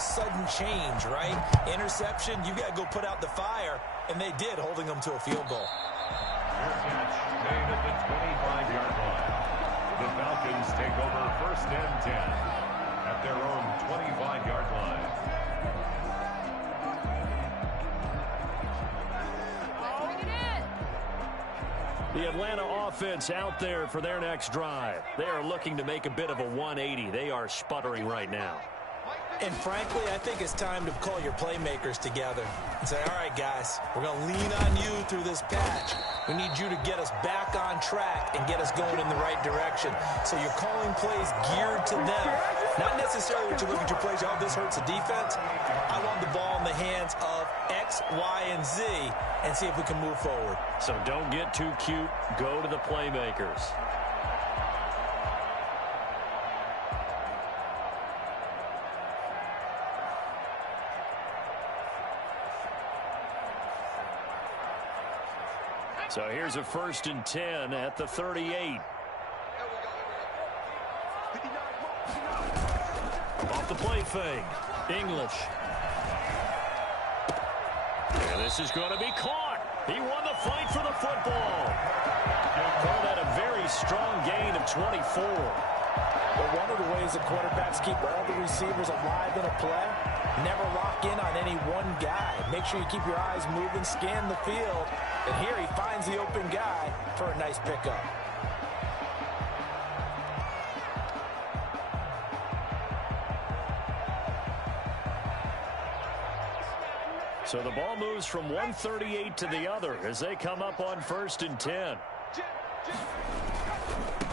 sudden change, right? Interception, you got to go put out the fire, and they did, holding them to a field goal. Fair catch made at the 25-yard line. The Falcons take over 1st and 10 at their own 25-yard line. The Atlanta offense out there for their next drive. They are looking to make a bit of a 180. They are sputtering right now. And frankly, I think it's time to call your playmakers together and say, all right, guys, we're going to lean on you through this patch. We need you to get us back on track and get us going in the right direction. So you're calling plays geared to them. Not necessarily that you look at your plays, oh, this hurts the defense. I want the ball in the hands of X, Y, and Z and see if we can move forward. So don't get too cute. Go to the playmakers. So here's a 1st and 10 at the 38. Off the play fake. English. And this is going to be caught. He won the fight for the football. Call that a very strong gain of 24. But one of the ways the quarterbacks keep all the receivers alive in a play, never lock in on any one guy. Make sure you keep your eyes moving, scan the field. And here he finds the open guy for a nice pickup. So the ball moves from 138 to the other as they come up on 1st and 10.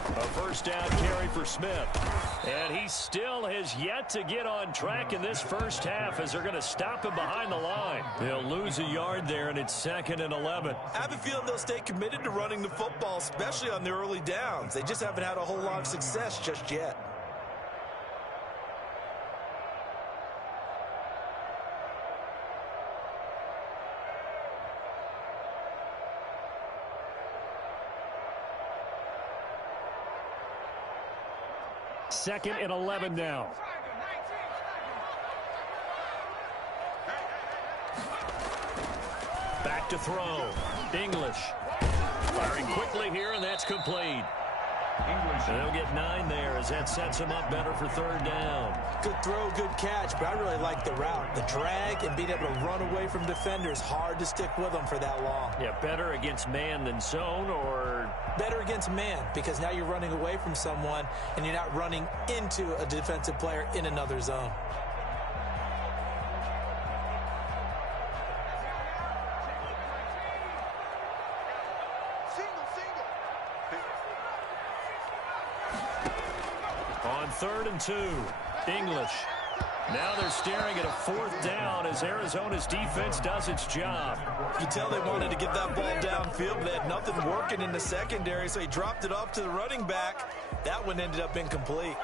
A 1st down carry for Smith. And he still has yet to get on track in this first half as they're going to stop him behind the line. They'll lose a yard there, and it's 2nd and 11. I have a feeling they'll stay committed to running the football, especially on the early downs. They just haven't had a whole lot of success just yet. Second and 11 now. Back to throw. English. Firing quickly here, and that's complete. They'll get 9 there as that sets him up better for 3rd down. Good throw, good catch, but I really like the route. The drag and being able to run away from defenders, hard to stick with them for that long. Yeah, better against man than zone, or better against man, because now you're running away from someone and you're not running into a defensive player in another zone. On 3rd and 2, English. Now they're staring at a 4th down as Arizona's defense does its job. You tell they wanted to get that ball downfield, but they had nothing working in the secondary, so he dropped it off to the running back. That one ended up incomplete.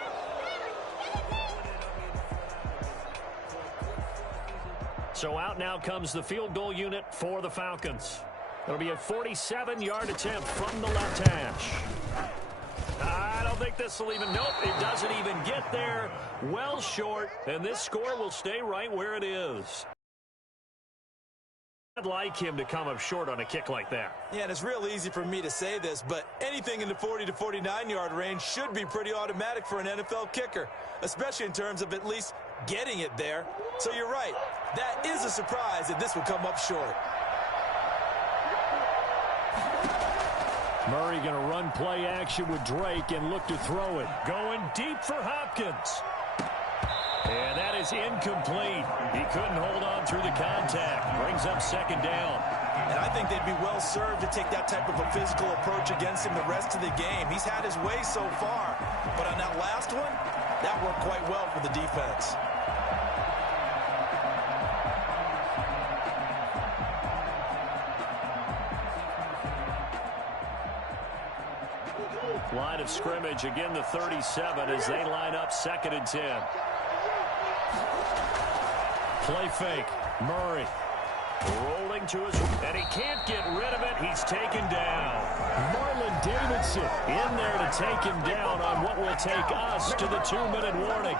So out now comes the field goal unit for the Falcons. It'll be a 47-yard attempt from the left hash. I don't think this will even, nope, it doesn't even get there. Well short, and this score will stay right where it is. I'd like him to come up short on a kick like that. Yeah, and it's real easy for me to say this, but anything in the 40 to 49-yard range should be pretty automatic for an NFL kicker, especially in terms of at least getting it there. So you're right. That is a surprise that this will come up short. Murray going to run play action with Drake and look to throw it. Going deep for Hopkins. And that is incomplete. He couldn't hold on through the contact. Brings up 2nd down. And I think they'd be well served to take that type of a physical approach against him the rest of the game. He's had his way so far. But on that last one, that worked quite well for the defense. Line of scrimmage, again the 37 as they line up 2nd and 10. Play fake. Murray rolling to his, and he can't get rid of it. He's taken down. Marlon Davidson in there to take him down on what will take us to the 2-minute warning.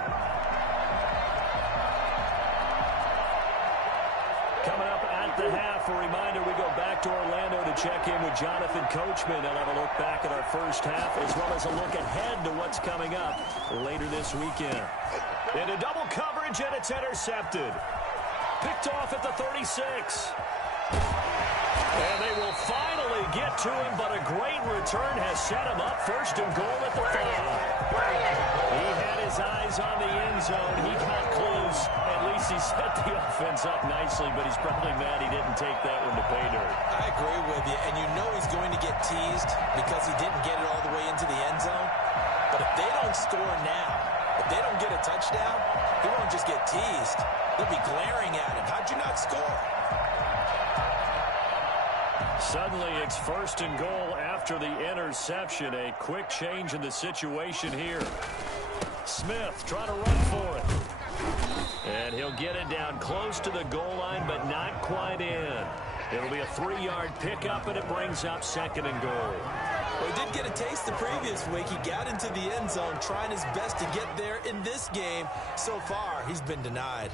at the half. A reminder, we go back to Orlando to check in with Jonathan Coachman. I'll have a look back at our first half as well as a look ahead to what's coming up later this weekend. Into double coverage, and it's intercepted. Picked off at the 36. And they will finally get to him, but a great return has set him up. First and goal at the 5. He had his eyes on the end zone. He got close. At least he set the offense up nicely, but he's probably mad he didn't take that one to pay dirt. I agree with you, and you know he's going to get teased because he didn't get it all the way into the end zone. But if they don't score now, if they don't get a touchdown, he won't just get teased. They'll be glaring at him. How'd you not score? Suddenly, it's first and goal after the interception. A quick change in the situation here. Smith trying to run for it. And he'll get it down close to the goal line, but not quite in. It'll be a 3-yard pickup, and it brings up second and goal. Well, he did get a taste the previous week. He got into the end zone, trying his best to get there in this game. So far, he's been denied.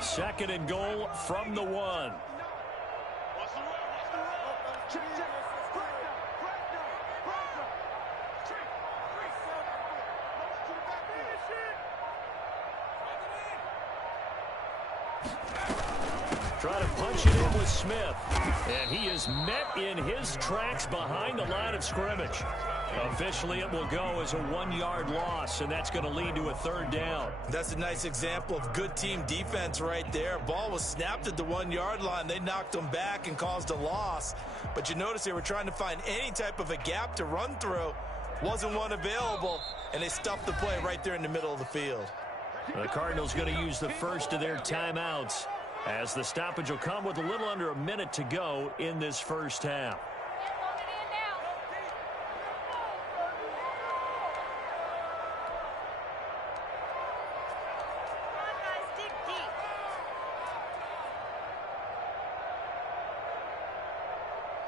Second and goal from the 1. Try to punch it in with Smith. And he is met in his tracks behind the line of scrimmage. Officially, it will go as a 1-yard loss, and that's going to lead to a 3rd down. That's a nice example of good team defense right there. Ball was snapped at the 1-yard line. They knocked him back and caused a loss. But you notice they were trying to find any type of a gap to run through. Wasn't one available, and they stuffed the play right there in the middle of the field. The Cardinals going to use the first of their timeouts, as the stoppage will come with a little under a minute to go in this first half.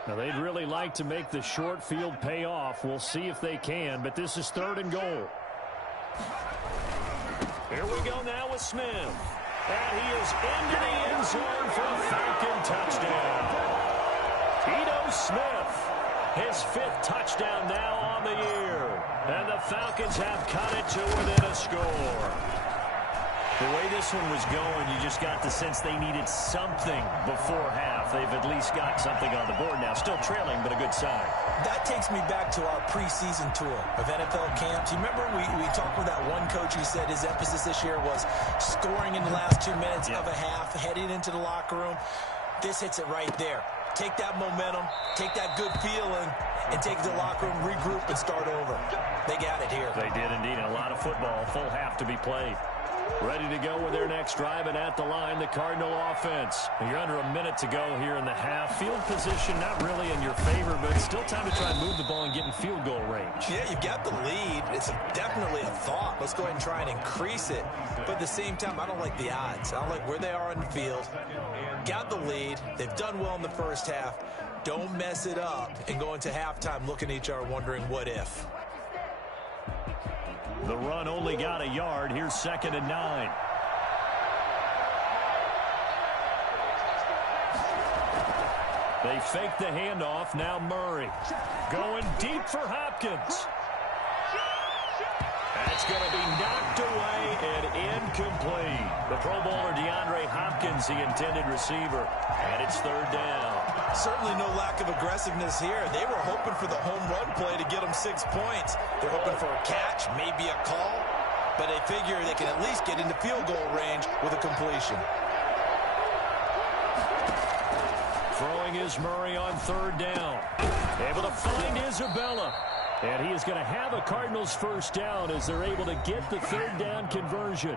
Now, they'd really like to make the short field pay off. We'll see if they can, but this is 3rd and goal. Here we go now with Smith. And he is into the end zone for a Falcon touchdown. Ito Smith, his 5th touchdown now on the year. And the Falcons have cut it to within a score. The way this one was going, you just got the sense they needed something before half. They've at least got something on the board now. Still trailing, but a good sign. That takes me back to our preseason tour of NFL camps. You remember we talked with that one coach who said his emphasis this year was scoring in the last 2 minutes of a half, heading into the locker room. This hits it right there. Take that momentum, take that good feeling, and take the locker room, regroup, and start over. They got it here. They did indeed. A lot of football, full half to be played. Ready to go with their next drive, and at the line, the Cardinal offense. You're under a minute to go here in the half. Field position not really in your favor, but still time to try and move the ball and get in field goal range. Yeah, you've got the lead. It's definitely a thought. Let's go ahead and try and increase it. But at the same time, I don't like the odds. I don't like where they are in the field. Got the lead. They've done well in the first half. Don't mess it up and go into halftime looking at each other wondering what if. The run only got a yard. Here's 2nd and 9. They fake the handoff. Now Murray going deep for Hopkins. That's going to be knocked away and incomplete. The Pro Bowler DeAndre Hopkins, the intended receiver. And it's 3rd down. Certainly no lack of aggressiveness here. They were hoping for the home run play to get them 6 points. They're hoping for a catch, maybe a call. But they figure they can at least get into field goal range with a completion. Throwing is Murray on 3rd down. Able to find Isabella. And he is going to have a Cardinals first down as they're able to get the 3rd down conversion.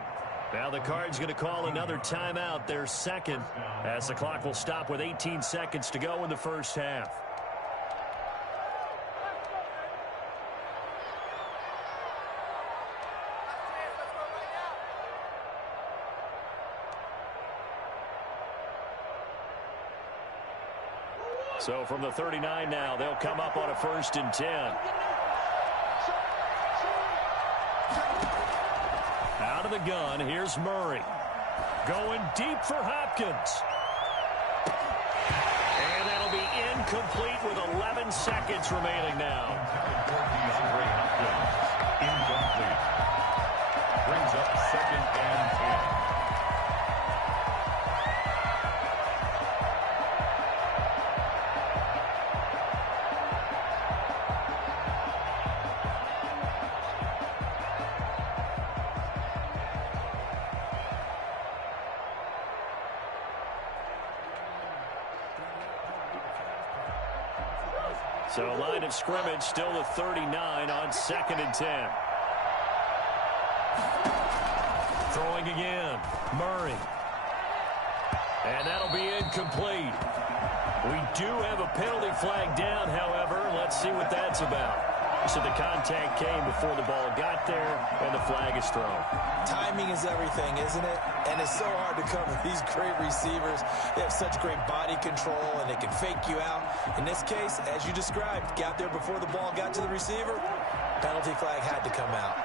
Now the Cards going to call another timeout, their 2nd, as the clock will stop with 18 seconds to go in the first half. So from the 39 now, they'll come up on a 1st and 10. Out of the gun, here's Murray. Going deep for Hopkins. And that'll be incomplete with 11 seconds remaining now. Incomplete. Brings up 2nd and 10. So line of scrimmage still the 39 on 2nd and 10. Throwing again. Murray. And that'll be incomplete. We do have a penalty flag down, however. Let's see what that's about. So the contact came before the ball got there, and the flag is thrown. Timing is everything, isn't it? And it's so hard to cover these great receivers. They have such great body control, and they can fake you out. In this case, as you described, got there before the ball got to the receiver. Penalty flag had to come out.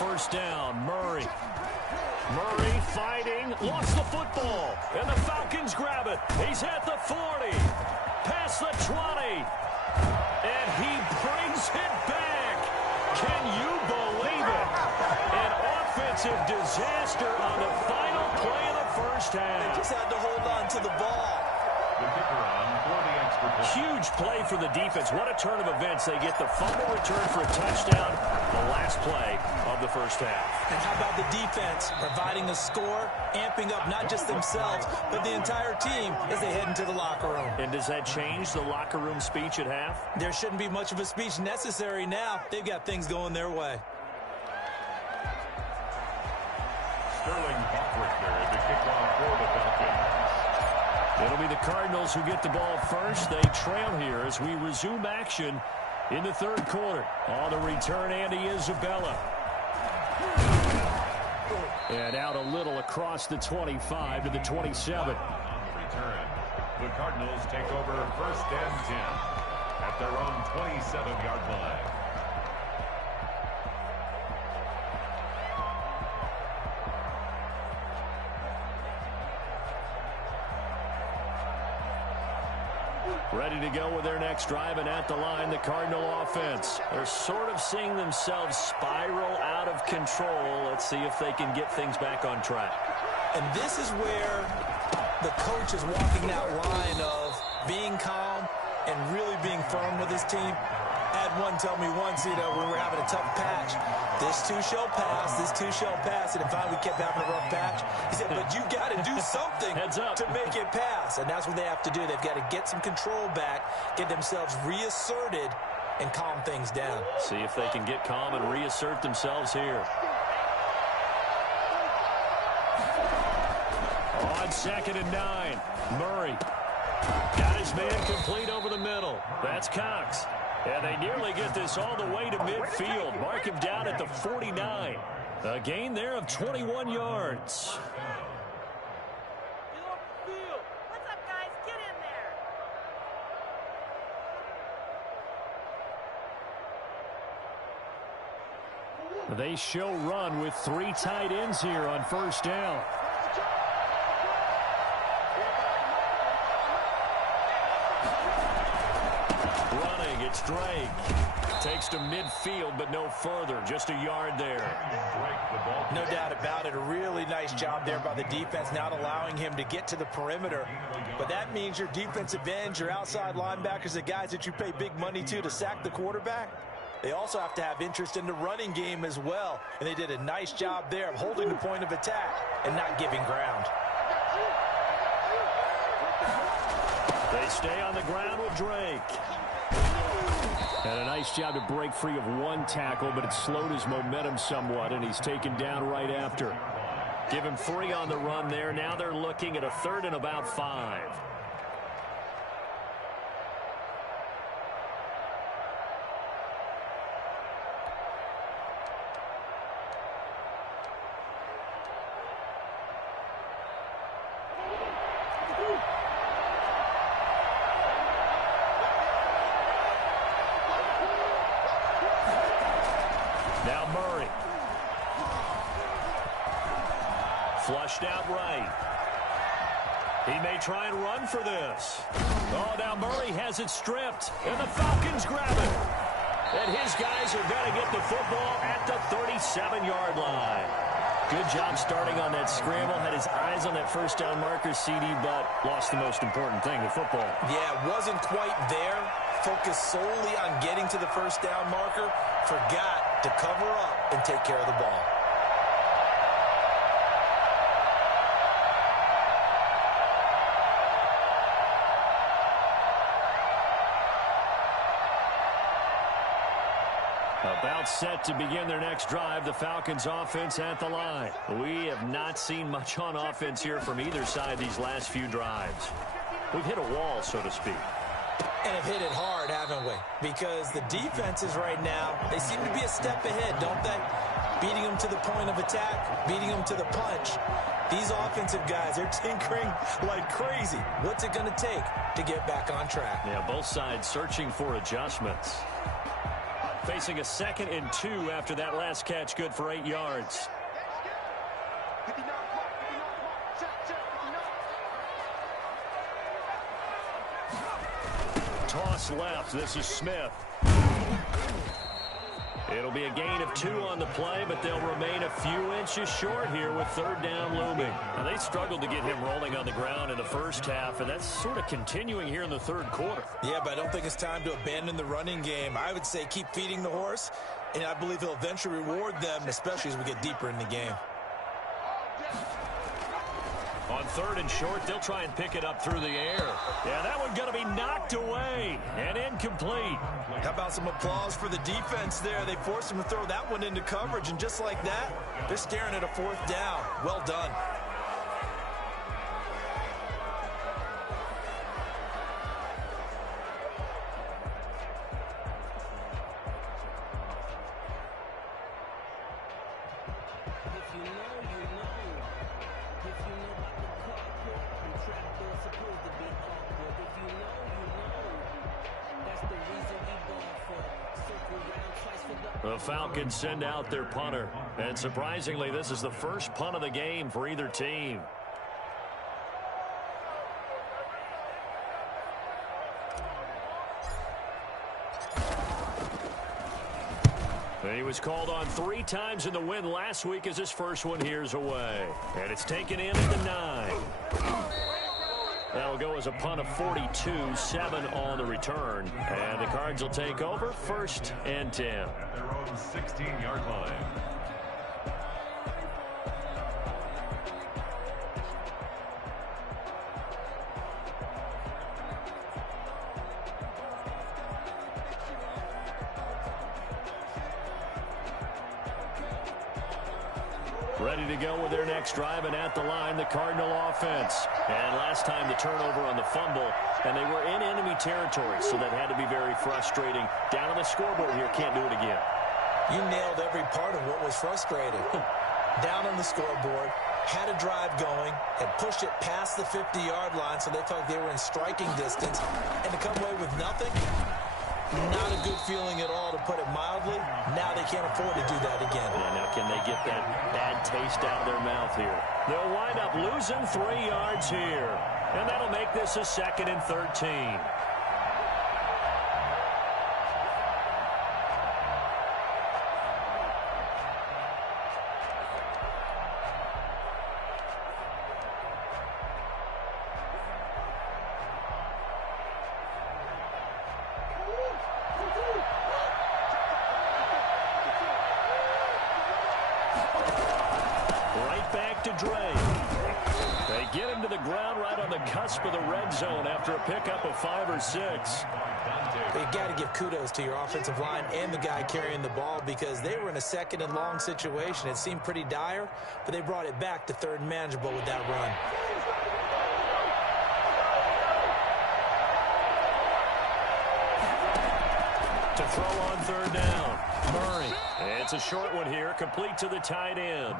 1st down, Murray. Murray fighting, lost the football, and the Falcons grab it. He's at the 40, past the 20, and he brings it back. Can you believe it? An offensive disaster on the final play of the 1st half. They just had to hold on to the ball. The kicker on for the extra point. Huge play for the defense. What a turn of events. They get the fumble return for a touchdown, the last play of the 1st half. And how about the defense providing a score, amping up not just themselves, but the entire team as they head into the locker room. And does that change the locker room speech at half? There shouldn't be much of a speech necessary now. They've got things going their way. Sterling Buckwick there to kick off for the Falcons. It'll be the Cardinals who get the ball first. They trail here as we resume action in the 3rd quarter. On the return, Andy Isabella. And out a little across the 25 to the 27. On the return, the Cardinals take over 1st and 10 at their own 27-yard line. Ready to go with their next drive, and at the line, the Cardinal offense. They're sort of seeing themselves spiral out of control. Let's see if they can get things back on track. And this is where the coach is walking that line of being calm and really being firm with his team. I had one tell me once, when we were having a tough patch, this too shall pass, this too shall pass, and finally we kept having a rough patch. He said, but you got to do something to make it pass, and that's what they have to do. They've got to get some control back, get themselves reasserted, and calm things down. See if they can get calm and reassert themselves here. On 2nd and 9, Murray got his man complete over the middle. That's Cox. And they nearly get this all the way to midfield. Mark him down at the 49. A gain there of 21 yards. What's up, guys? Get in there. They show run with 3 tight ends here on 1st down. Running, it's Drake. Takes to midfield, but no further. Just a yard there. No doubt about it. A really nice job there by the defense, not allowing him to get to the perimeter. But that means your defensive ends, your outside linebackers, the guys that you pay big money to sack the quarterback, they also have to have interest in the running game as well. And they did a nice job there of holding the point of attack and not giving ground. They stay on the ground with Drake. And a nice job to break free of one tackle, but it slowed his momentum somewhat, and he's taken down right after. Give him 3 on the run there. Now they're looking at a 3rd and about 5. Flushed out right. He may try and run for this. Oh, now Murray has it stripped, and the Falcons grab it. And his guys are going to get the football at the 37-yard line. Good job starting on that scramble. Had his eyes on that first down marker, CD, but lost the most important thing, the football. Yeah, wasn't quite there. Focused solely on getting to the first down marker. Forgot to cover up and take care of the ball. About set to begin their next drive, the Falcons offense at the line. We have not seen much on offense here from either side these last few drives. We've hit a wall, so to speak. And have hit it hard, haven't we? Because the defenses right now, they seem to be a step ahead, don't they? Beating them to the point of attack, beating them to the punch. These offensive guys, they're tinkering like crazy. What's it going to take to get back on track? Yeah, both sides searching for adjustments. Facing a 2nd and 2 after that last catch, good for 8 yards. Toss left. This is Smith. It'll be a gain of 2 on the play, but they'll remain a few inches short here with 3rd down looming. Now, they struggled to get him rolling on the ground in the first half, and that's sort of continuing here in the 3rd quarter. Yeah, but I don't think it's time to abandon the running game. I would say keep feeding the horse, and I believe he'll eventually reward them, especially as we get deeper in the game. On 3rd and short, they'll try and pick it up through the air. Yeah, that one going to be knocked away and incomplete. How about some applause for the defense there? They forced him to throw that one into coverage, and just like that, they're staring at a 4th down. Well done. The Falcons send out their punter. And surprisingly, this is the first punt of the game for either team. He was called on 3 times in the win last week as his first one here's away. And it's taken in at the 9. That'll go as a punt of 42, 7 on the return. And the Cards will take over 1st and 10. At their own 16-yard line. Ready to go with their next drive, and at the line, the Cardinal offense. And last time the turnover on the fumble, and they were in enemy territory, so that had to be very frustrating. Down on the scoreboard here, can't do it again. You nailed every part of what was frustrating. Down on the scoreboard, had a drive going, had pushed it past the 50-yard line, so they felt like they were in striking distance, and to come away with nothing, not a good feeling at all, to put it mildly. Now they can't afford to do that again. Yeah, now can they get that bad taste out of their mouth here? They'll wind up losing 3 yards here. And that'll make this a 2nd and 13. They get him to the ground right on the cusp of the red zone after a pickup of 5 or 6. You got to give kudos to your offensive line and the guy carrying the ball, because they were in a 2nd and long situation. It seemed pretty dire, but they brought it back to 3rd and manageable with that run. To throw on 3rd down, Murray. It's a short one here, complete to the tight end.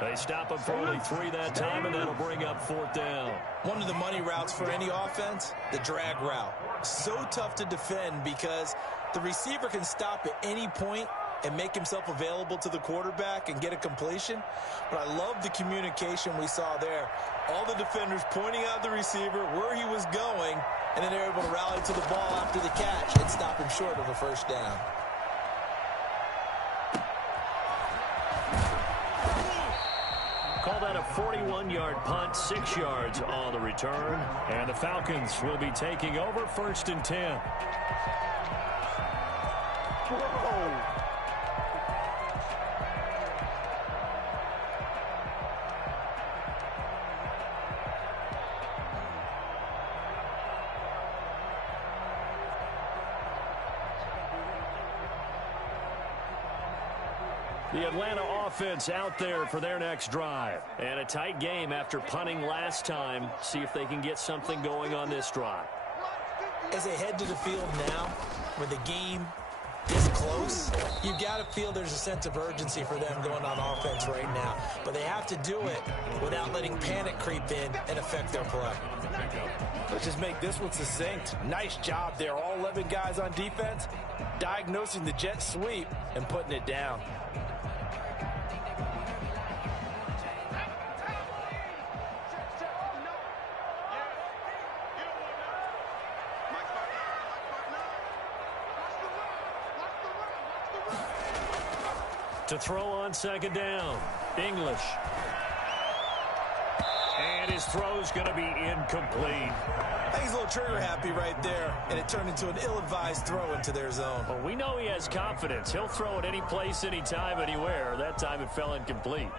They stop him for only 3 that time, and that'll bring up 4th down. One of the money routes for any offense, the drag route. So tough to defend because the receiver can stop at any point and make himself available to the quarterback and get a completion. But I love the communication we saw there. All the defenders pointing out the receiver, where he was going, and then they're able to rally to the ball after the catch and stop him short of a first down. Call that a 41-yard punt, 6 yards on the return. And the Falcons will be taking over 1st and 10. The Atlanta offense out there for their next drive. And a tight game after punting last time. See if they can get something going on this drive. As they head to the field now, with the game this close, you've got to feel there's a sense of urgency for them going on offense right now. But they have to do it without letting panic creep in and affect their play. Let's just make this one succinct. Nice job there. All 11 guys on defense, diagnosing the jet sweep and putting it down. To throw on 2nd down, English. And his throw's going to be incomplete. I think he's a little trigger happy right there, and it turned into an ill-advised throw into their zone. Well, we know he has confidence. He'll throw it any place, anytime, anywhere. That time it fell incomplete.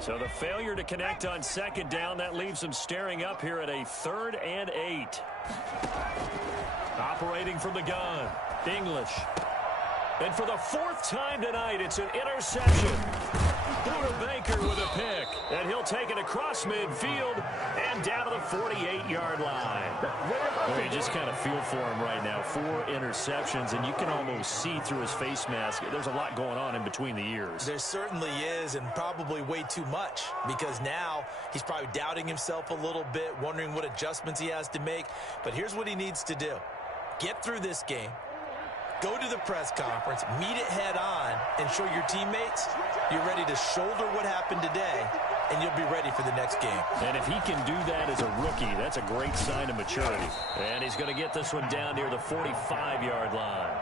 So the failure to connect on 2nd down, that leaves them staring up here at a 3rd and 8. Operating from the gun, English. And for the 4th time tonight, it's an interception. Buda Baker with a pick. And he'll take it across midfield and down to the 48-yard line. Well, you just kind of feel for him right now. 4 interceptions, and you can almost see through his face mask. There's a lot going on in between the ears. There certainly is, and probably way too much, because now he's probably doubting himself a little bit, wondering what adjustments he has to make. But here's what he needs to do. Get through this game. Go to the press conference, meet it head on, and show your teammates you're ready to shoulder what happened today, and you'll be ready for the next game. And if he can do that as a rookie, that's a great sign of maturity. And he's going to get this one down near the 45-yard line.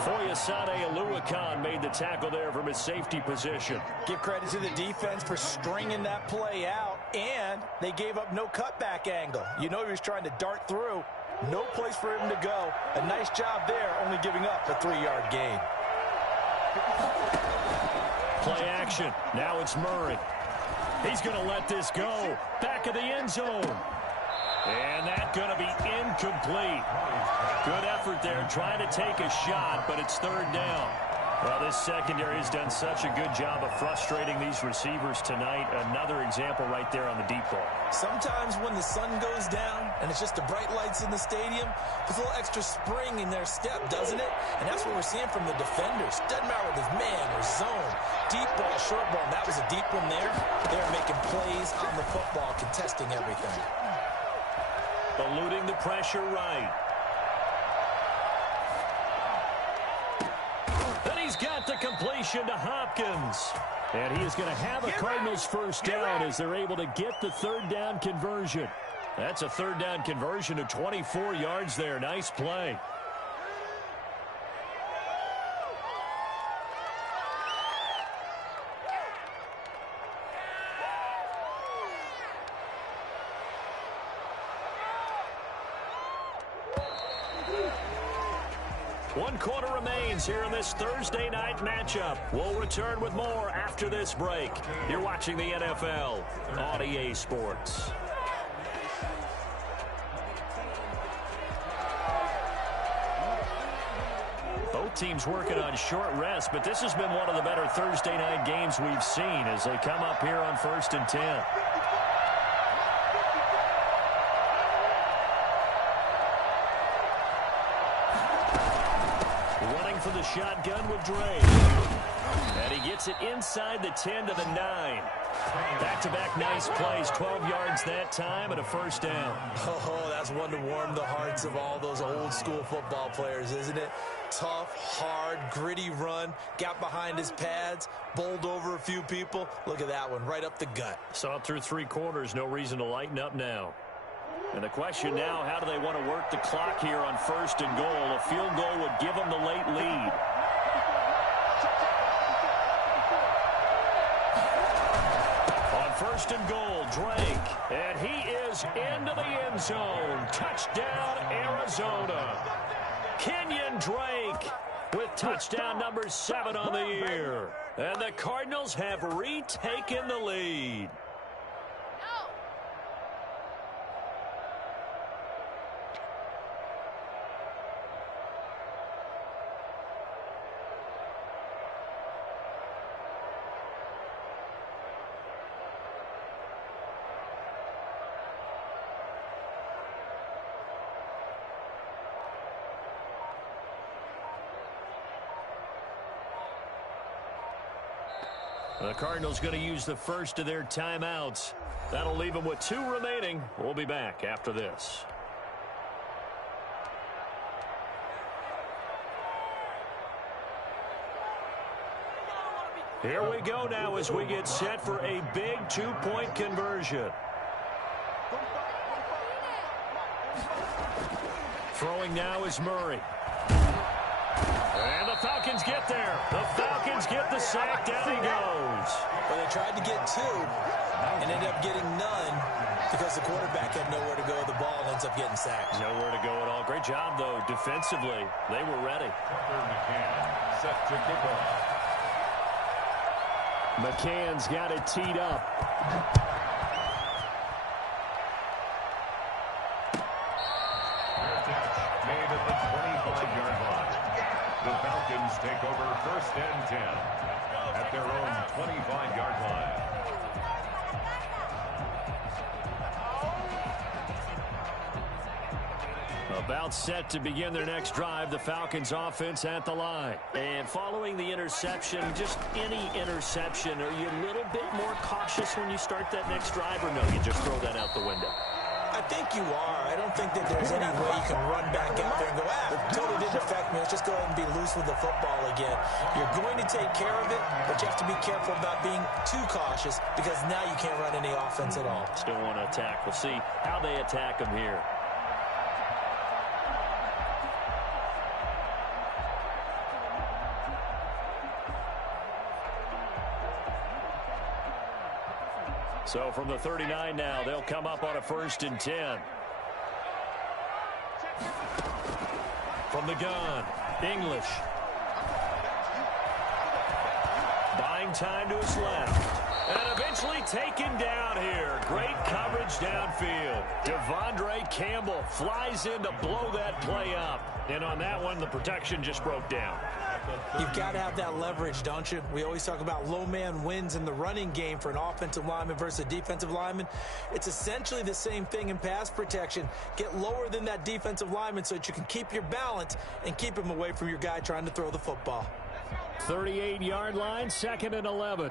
Foyesade Aluakan made the tackle there from his safety position. Give credit to the defense for stringing that play out, and they gave up no cutback angle. You know he was trying to dart through. No place for him to go. A nice job there, only giving up a 3-yard gain. Play action. Now it's Murray. He's going to let this go. Back of the end zone. And that's going to be incomplete. Good effort there, trying to take a shot, but it's 3rd down. Well, this secondary has done such a good job of frustrating these receivers tonight. Another example right there on the deep ball. Sometimes when the sun goes down and it's just the bright lights in the stadium, there's a little extra spring in their step, doesn't it? And that's what we're seeing from the defenders. Doesn't matter whether it's man or zone, deep ball, short ball. And that was a deep one there. They're making plays on the football, contesting everything. Eluding the pressure right. And he's got the completion to Hopkins. And he is going to have a Cardinals first down as they're able to get the 3rd down conversion. That's a 3rd down conversion to 24 yards there. Nice play. One quarter remains here in this Thursday night matchup. We'll return with more after this break. You're watching the NFL on EA Sports. teams working on short rest, but this has been one of the better Thursday night games we've seen as they come up here on 1st and 10. Running for the shotgun with Drake. And he gets it inside the 10 to the 9. Back-to-back nice plays, 12 yards that time and a first down. Oh, that's one to warm the hearts of all those old-school football players, isn't it? Tough, hard, gritty run, got behind his pads, bowled over a few people. Look at that one, right up the gut. Saw it through 3 quarters, no reason to lighten up now. And the question now, how do they want to work the clock here on 1st and goal? A field goal would give them the late lead. On 1st and goal, Drake. And he is into the end zone. Touchdown, Arizona. Kenyon Drake with touchdown number 7 on the year. And the Cardinals have retaken the lead. The Cardinals going to use the first of their timeouts. That'll leave them with 2 remaining. We'll be back after this. Here we go now as we get set for a big 2-point conversion. Throwing now is Murray. And the Falcons get there. The Falcons get the sack. Down he goes. Well, they tried to get 2 and ended up getting none because the quarterback had nowhere to go with the ball and ends up getting sacked. Nowhere to go at all. Great job, though, defensively. They were ready. McCann set to kick off. McCann's got it teed up. Made at the 25-yard line. The Falcons take over 1st and 10 at their own 25-yard line. About set to begin their next drive, the Falcons offense at the line. And following the interception, just any interception, are you a little bit more cautious when you start that next drive, or no, you just throw that out the window? I think you are. I don't think that there's any way you can run back out there and go, it totally didn't affect me. Let's just go ahead and be loose with the football again. You're going to take care of it, but you have to be careful about being too cautious because now you can't run any offense at all. Still want to attack. We'll see how they attack them here. So from the 39 now, they'll come up on a 1st and 10. From the gun, English. Buying time to his left. And eventually taken down here. Great coverage downfield. Devondre Campbell flies in to blow that play up. And on that one, the protection just broke down. You've got to have that leverage, don't you? We always talk about low man wins in the running game for an offensive lineman versus a defensive lineman. It's essentially the same thing in pass protection. Get lower than that defensive lineman so that you can keep your balance and keep him away from your guy trying to throw the football. 38-yard line, 2nd and 11.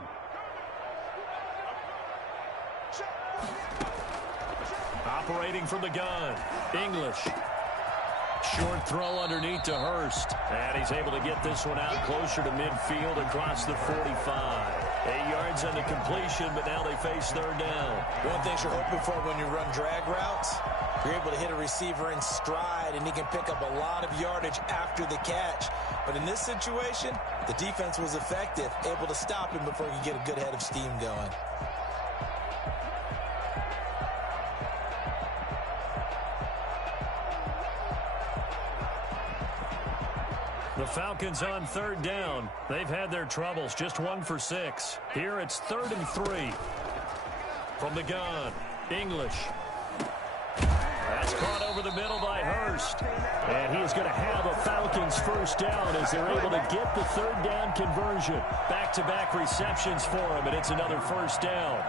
Operating from the gun, English. Short throw underneath to Hurst. And he's able to get this one out closer to midfield across the 45. 8 yards on the completion, but now they face 3rd down. One thing you're hoping for when you run drag routes, you're able to hit a receiver in stride, and he can pick up a lot of yardage after the catch. But in this situation, the defense was effective, able to stop him before he could get a good head of steam going. The Falcons on 3rd down. They've had their troubles, just 1 for 6. Here it's 3rd and 3. From the gun, English. That's It's caught over the middle by Hurst. And he is going to have a Falcons first down as they're able to get the third down conversion. Back-to-back receptions for him, and it's another first down.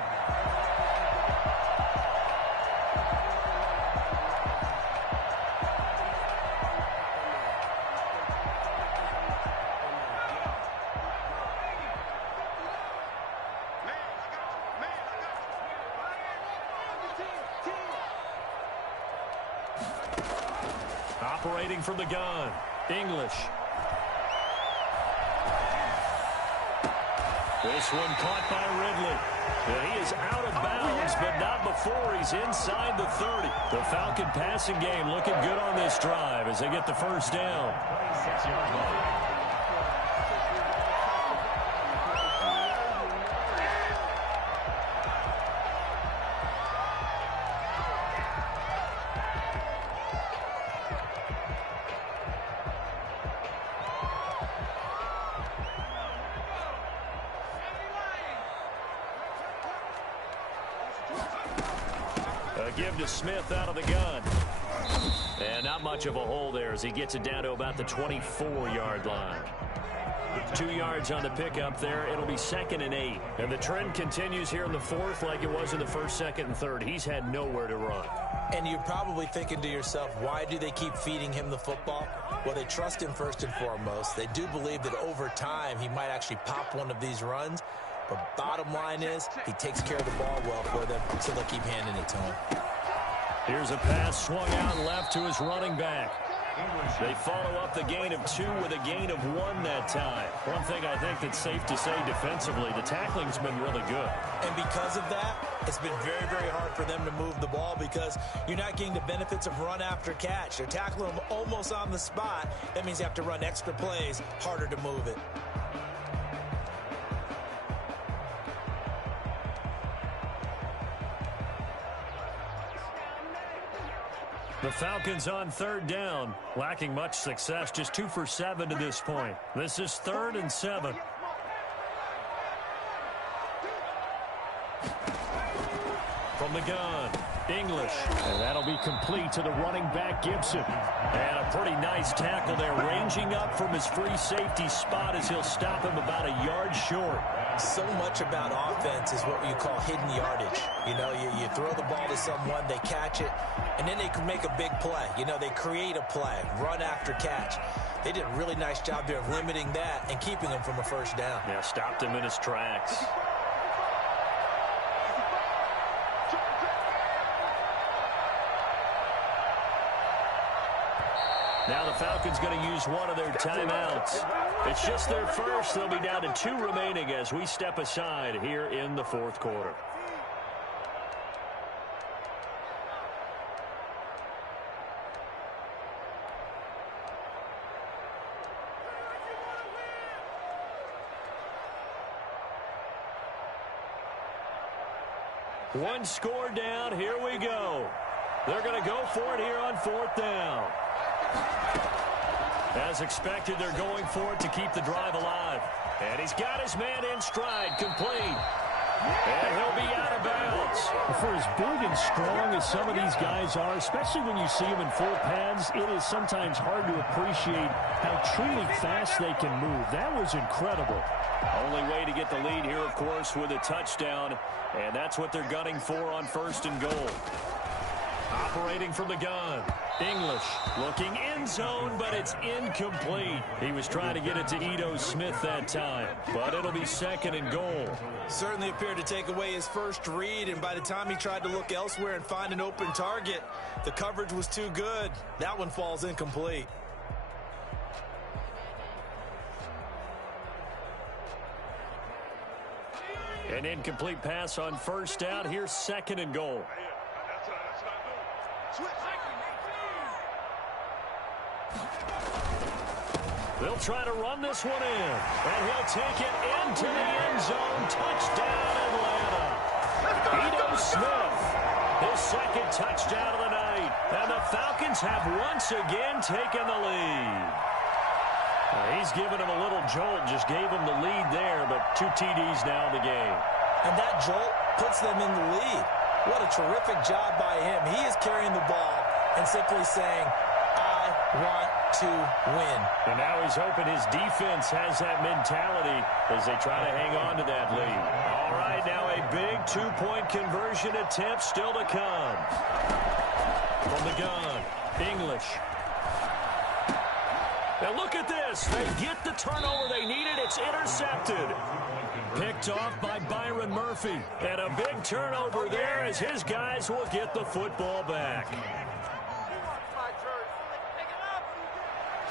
Operating from the gun, English. This one caught by Ridley. And he is out of bounds, but not before he's inside the 30. The Falcon passing game looking good on this drive as they get the first down. 26-yard line. Give to Smith out of the gun. And not much of a hole there as he gets it down to about the 24-yard line. 2 yards on the pickup there. It'll be 2nd and 8. And the trend continues here in the fourth like it was in the first, second, and third. He's had nowhere to run. And you're probably thinking to yourself, why do they keep feeding him the football? Well, they trust him first and foremost. They do believe that over time he might actually pop one of these runs. But bottom line is he takes care of the ball well for them, so they'll keep handing it to him. Here's a pass swung out left to his running back. They follow up the gain of 2 with a gain of 1 that time. One thing I think that's safe to say defensively, the tackling's been really good. And because of that, it's been very, very hard for them to move the ball because you're not getting the benefits of run after catch. They're tackling them almost on the spot. That means you have to run extra plays, harder to move it. The Falcons on third down, lacking much success, just 2 for 7 to this point. This is 3rd and 7. From the gun, English. And that'll be complete to the running back, Gibson. And a pretty nice tackle there, ranging up from his free safety spot as he'll stop him about a yard short. So much about offense is what you call hidden yardage. You know, you throw the ball to someone, they catch it, and then they can make a big play. You know, they create a play, run after catch. They did a really nice job there of limiting that and keeping him from a first down. Yeah, stopped him in his tracks. Now the Falcons going to use one of their timeouts. It's just their first. They'll be down to 2 remaining as we step aside here in the fourth quarter. One score down. Here we go. They're going to go for it here on 4th down. As expected, they're going for it to keep the drive alive. And he's got his man in stride, complete. And he'll be out of bounds. For as big and strong as some of these guys are, especially when you see them in full pads, it is sometimes hard to appreciate how truly fast they can move. That was incredible. Only way to get the lead here, of course, with a touchdown. And that's what they're gunning for on 1st and goal. Operating from the gun, English looking end zone, but it's incomplete. He was trying to get it to Ito Smith that time, but it'll be 2nd and goal. Certainly appeared to take away his first read, and by the time he tried to look elsewhere and find an open target, the coverage was too good. That one falls incomplete. An incomplete pass on 1st down. Here's 2nd and goal. They'll try to run this one in, and he'll take it into the end zone. Touchdown, Atlanta. Ito Smith, his 2nd touchdown of the night. And the Falcons have once again taken the lead. He's given him a little jolt, just gave him the lead there, but 2 TDs now in the game. And that jolt puts them in the lead. What a terrific job by him. He is carrying the ball and simply saying, I want to win. And now he's hoping his defense has that mentality as they try to hang on to that lead. All right, now a big two-point conversion attempt still to come. From the gun, English. Now look at this. They get the turnover they needed. It's intercepted. Picked off by Byron Murphy. And a big turnover there as his guys will get the football back.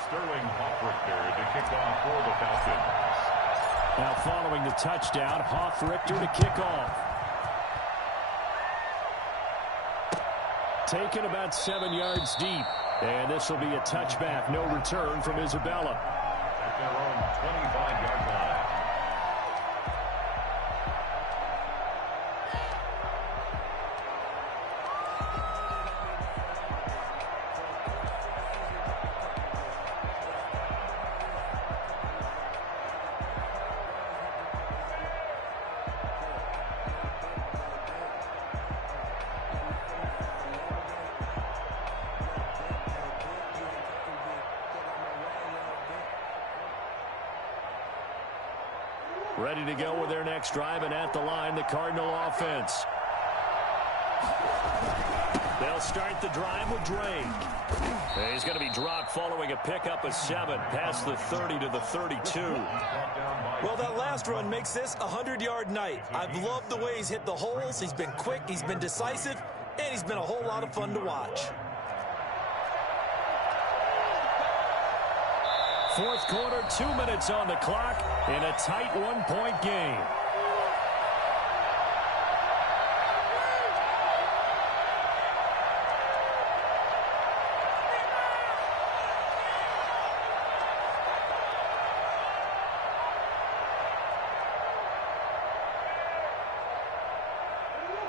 Sterling Hoffrichter to kick off for the Falcons. Now following the touchdown, Hoffrichter to kick off. Taken about 7 yards deep. And this will be a touchback. No return from Isabella. At their own 25-yard line. Ready to go with their next drive, and at the line, the Cardinal offense. They'll start the drive with Drake. And he's going to be dropped following a pickup of 7 past the 30 to the 32. Well, that last run makes this a 100-yard night. I've loved the way he's hit the holes. He's been quick, he's been decisive, and he's been a whole lot of fun to watch. Fourth quarter, 2 minutes on the clock in a tight one-point game.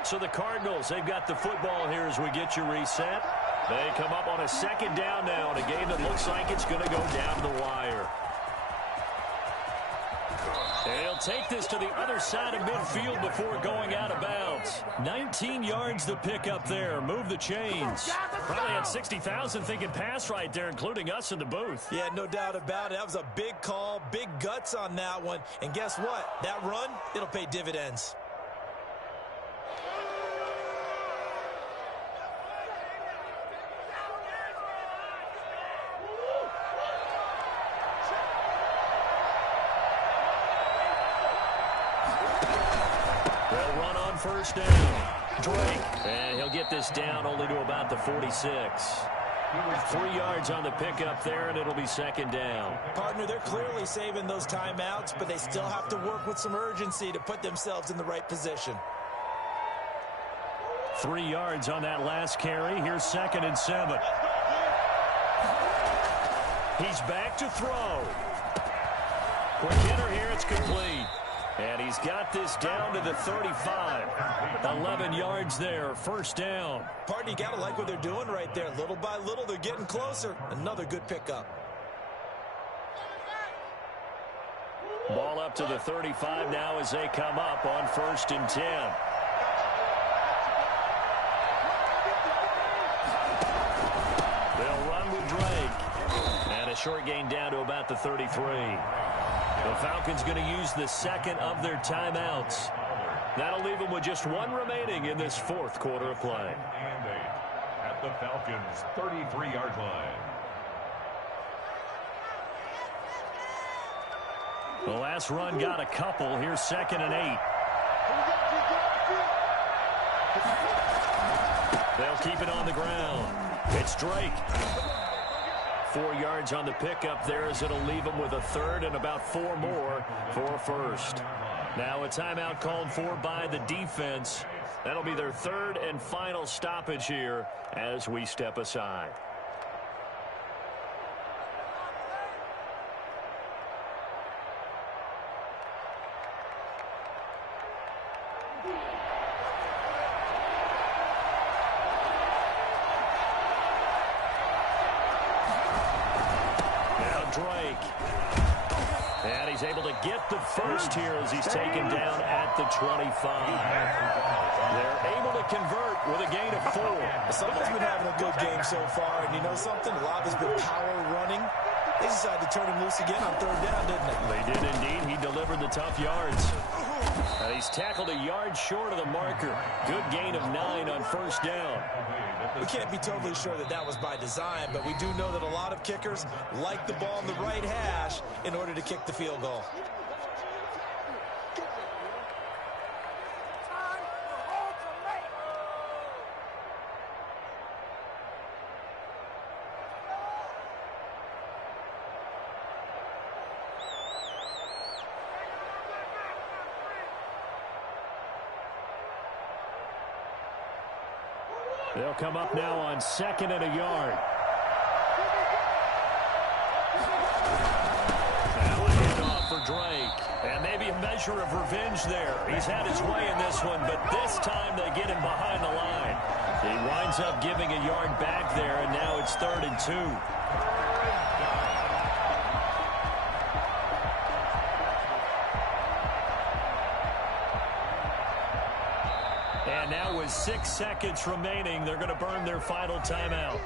So the Cardinals, they've got the football here as we get you reset. They come up on a second down now in a game that looks like it's going to go down the wire. And he'll take this to the other side of midfield before going out of bounds. 19 yards to pick up there. Move the chains. Probably had 60,000 thinking pass right there, including us in the booth. Yeah, no doubt about it. That was a big call, big guts on that one. And guess what? That run, it'll pay dividends. First down. Drake. And he'll get this down only to about the 46. 3 yards on the pickup there, and it'll be second down. Partner, they're clearly saving those timeouts, but they still have to work with some urgency to put themselves in the right position. 3 yards on that last carry. Here's 2nd and 7. He's back to throw. Quick hitter here. It's complete. And he's got this down to the 35. 11 yards there, first down. Partner, you got to like what they're doing right there. Little by little, they're getting closer. Another good pickup. Ball up to the 35 now as they come up on 1st and 10. They'll run with Drake. And a short gain down to about the 33. The Falcons going to use the second of their timeouts. That'll leave them with just one remaining in this fourth quarter of play. And 8 at the Falcons' 33-yard line. The last run got a couple. Here's 2nd and 8. They'll keep it on the ground. It's Drake. 4 yards on the pickup there as it'll leave them with a third and about 4 more for first. Now a timeout called for by the defense. That'll be their third and final stoppage here as we step aside. He's able to get the first here as he's taken down at the 25. They're able to convert with a gain of 4. Someone's been having a good game so far, and you know something? A lot has been power running. They decided to turn him loose again on 3rd down, didn't they? They did indeed. He delivered the tough yards. And he's tackled a yard short of the marker. Good gain of 9 on 1st down. We can't be totally sure that that was by design, but we do know that a lot of kickers like the ball in the right hash in order to kick the field goal. They'll come up now on 2nd and a yard. Now a handoff for Drake. And maybe a measure of revenge there. He's had his way in this one, but this time they get him behind the line. He winds up giving a yard back there, and now it's 3rd and 2. And now with 6 seconds remaining, they're going to burn their final timeout.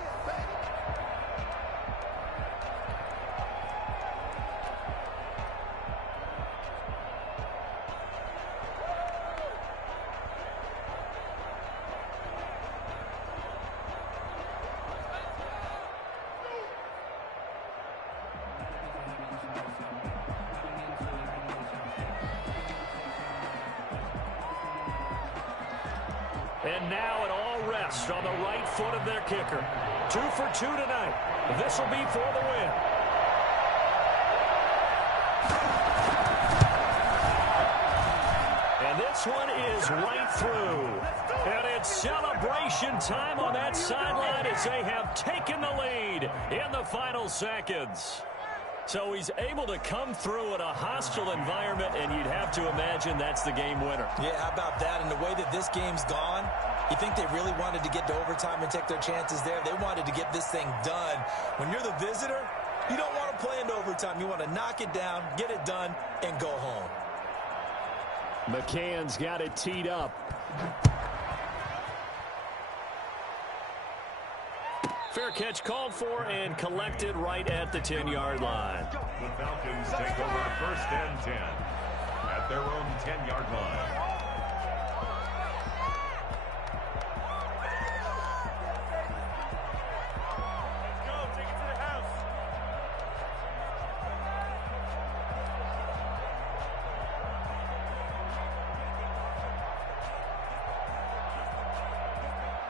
And now it all rests on the right foot of their kicker. 2 for 2 tonight. This will be for the win. And this one is right through. And it's celebration time on that sideline as they have taken the lead in the final seconds. So he's able to come through in a hostile environment, and you'd have to imagine that's the game winner. Yeah, how about that? And the way that this game's gone, you think they really wanted to get to overtime and take their chances there? They wanted to get this thing done. When you're the visitor, you don't want to play into overtime. You want to knock it down, get it done, and go home. McCann's got it teed up. Fair catch called for and collected right at the 10-yard line. The Falcons take over 1st and 10 at their own 10-yard line.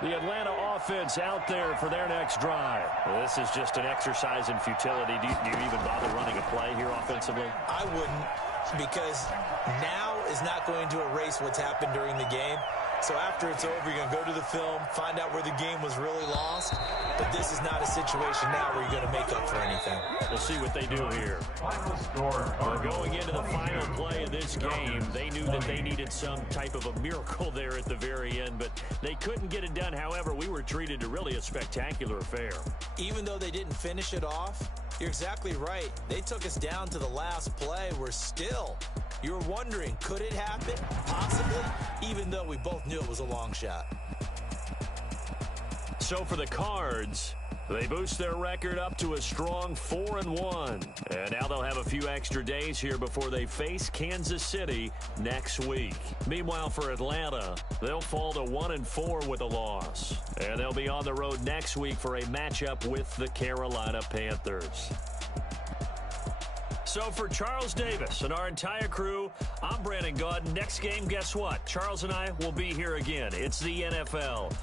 The Atlanta offense out there for their next drive. Well, this is just an exercise in futility. Do you even bother running a play here offensively? I wouldn't, because now is not going to erase what's happened during the game. So after it's over, you're going to go to the film, find out where the game was really lost. But this is not a situation now where you're going to make up for anything. We'll see what they do here. Well, going into the final play of this game, they knew that they needed some type of a miracle there at the very end, but they couldn't get it done. However, we were treated to really a spectacular affair. Even though they didn't finish it off, you're exactly right. They took us down to the last play. We're still, you're wondering, could it happen? Possibly, even though we both knew it was a long shot. So for the Cards, they boost their record up to a strong 4-1. And now they'll have a few extra days here before they face Kansas City next week. Meanwhile, for Atlanta, they'll fall to 1-4 with a loss. And they'll be on the road next week for a matchup with the Carolina Panthers. So for Charles Davis and our entire crew, I'm Brandon Gaudin. Next game, guess what? Charles and I will be here again. It's the NFL.